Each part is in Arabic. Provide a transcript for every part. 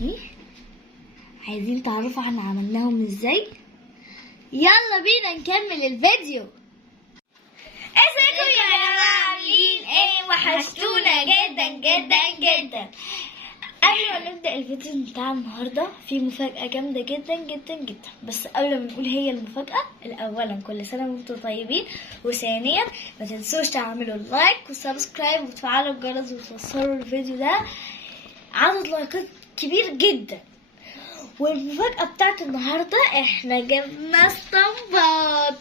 اهي. عايزين تعرفوا احنا عملناهم ازاي؟ يلا بينا نكمل الفيديو. ازيكم يا جماعه، عاملين ايه؟ وحشتونا جدا جدا جدا. قبل ما نبدا الفيديو بتاع النهارده في مفاجاه جامده جدا جدا جدا. بس قبل ما نقول هي المفاجاه، اولا كل سنه وانتم طيبين، وثانيا ما تنسوش تعملوا لايك وسبسكرايب وتفعلوا الجرس وتوصلوا الفيديو ده عدد لايكات كبير جدا. والمفاجاه بتاعت النهارده احنا جبنا اسطمبات.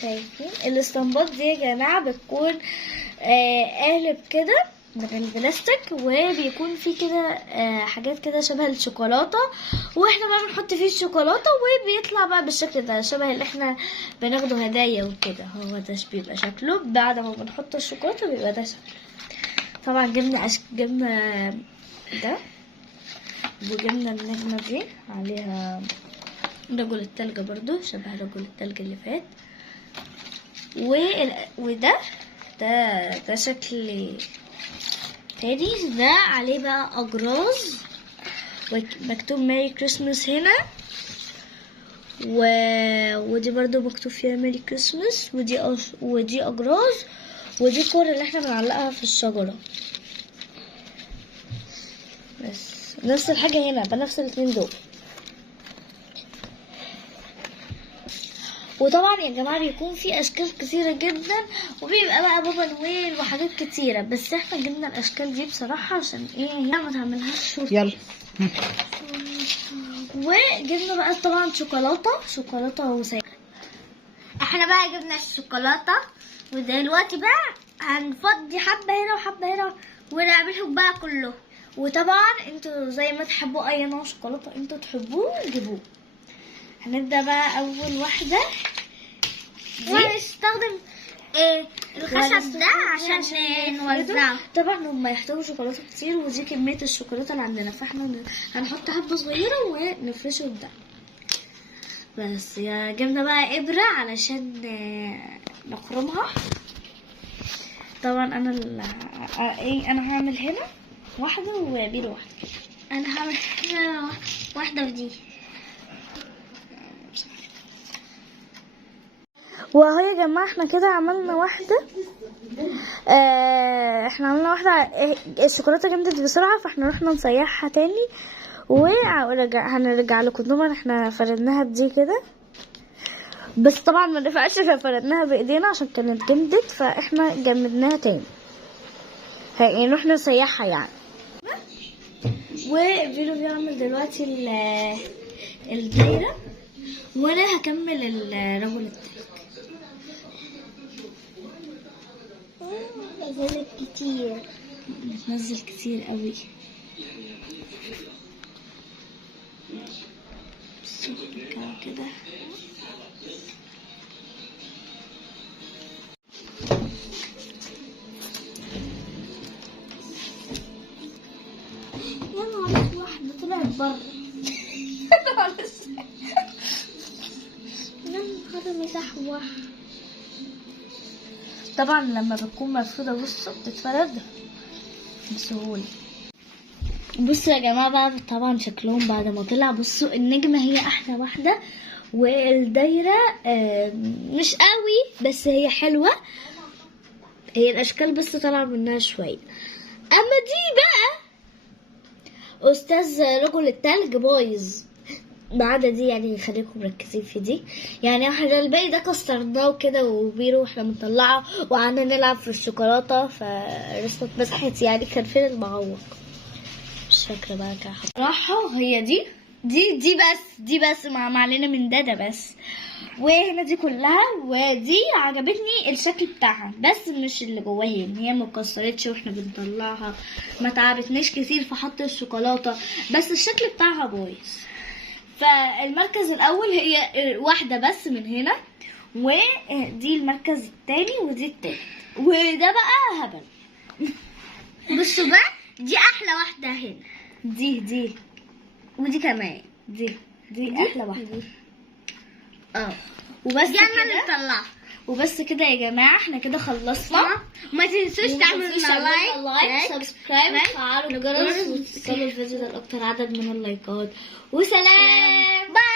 شايفين الاسطمبات دي يا جماعه؟ بتكون قالب كده من البلاستيك، وبيكون فيه كده حاجات كده شبه الشوكولاته، واحنا بقى بنحط فيه الشوكولاته وبيطلع بقى بالشكل ده شبه اللي احنا بناخده هدايا وكده. هو ده بيبقى شكله بعد ما بنحط الشوكولاته، بيبقى ده شكله. طبعا جبنا ده، وجبنا النجمه دي عليها رجل التلج برضو شبه رجل التلج اللي فات. وده شكل تاني، ده عليه بقى أجراز ومكتوب ميري كريسمس هنا، ودي برضو مكتوب فيها ميري كريسمس، ودي أجراز، ودي كور اللي احنا بنعلقها في الشجرة. بس نفس الحاجة هنا بنفس الاتنين دول. وطبعا يا جماعه بيكون في اشكال كتيره جدا، وبيبقى بقى بابا نويل وحاجات كتيره، بس احنا جبنا الاشكال دي بصراحه عشان ايه هي ما تعملهاش شورت. يلا. وجبنا بقى طبعا شوكولاته وسايق. احنا بقى جبنا الشوكولاته، ودلوقتي بقى هنفضي حبه هنا وحبه هنا ونعملهم بقى كله. وطبعا انتوا زي ما تحبوا اي نوع شوكولاته انتوا تحبوه جيبوه. هنبدأ بقى أول واحدة ونستخدم الخشب ده عشان نوزعه. طبعا هما يحتووا شوكولاتة كتير، ودي كمية الشوكولاتة اللي عندنا، فاحنا هنحط حبة صغيرة ونفرشه ده. بس جبنا بقى إبرة علشان نخرمها. طبعا أنا هعمل هنا واحدة وبيرو واحدة. أنا هعمل هنا واحدة في دي. وهو يا جماعه احنا كده عملنا واحده. احنا عملنا واحده. الشوكولاته جمدت بسرعه، فاحنا رحنا نسيحها تاني هنرجع لكم. طبعا احنا فردناها بدي كده، بس طبعا ما نفعش ففردناها بايدينا عشان كانت جمدت، فاحنا جمدناها تاني يعني رحنا نسيحها يعني. وفيرو بيعمل دلوقتي الدايره، وانا هكمل الرجل التاني. نزلت كتير، بتنزل كتير قوي. كده يا نهار واحدة طلعت بره. يا نهار مسحوح. طبعا لما بتكون مرفوضة بصوا بتتفرد بسهولة. بصوا يا جماعة بقى طبعا شكلهم بعد ما طلع. بصوا النجمة هي احلى واحدة، والدايرة مش قوي بس هي حلوة. هي الاشكال بس طلع منها شوية. اما دي بقى استاذ رجل التلج بايظ ما عدا دي، يعني خليكم مركزين في دي. يعني احنا الباقي ده كسرناه كده وبيرو واحنا بنطلعه، وقعدنا نلعب في الشوكولاته فرسمه اتمسحت. يعني كان فين المعوق؟ مش فاكره بقى كده. راحه هي دي بس ما علينا من ده بس. وهنا دي كلها، ودي عجبتني الشكل بتاعها بس مش اللي جواها. هي ما اتكسرتش واحنا بنطلعها، ما تعبتناش كتير في حط الشوكولاته، بس الشكل بتاعها بايظ. فالمركز الاول هي واحده بس من هنا، ودي المركز التاني، ودي التالت، وده بقى هبل. بصوا بقى دي احلى واحده هنا، دي ودي كمان دي احلى واحده. وبس كده نطلعها. وبس كده يا جماعه، احنا كده خلصنا. ما تنسوش تعملوا لايك سبسكرايب وفعلوا الجرس وتوصلوا الفيديو ده لاكتر عدد من اللايكات. وسلام. باي.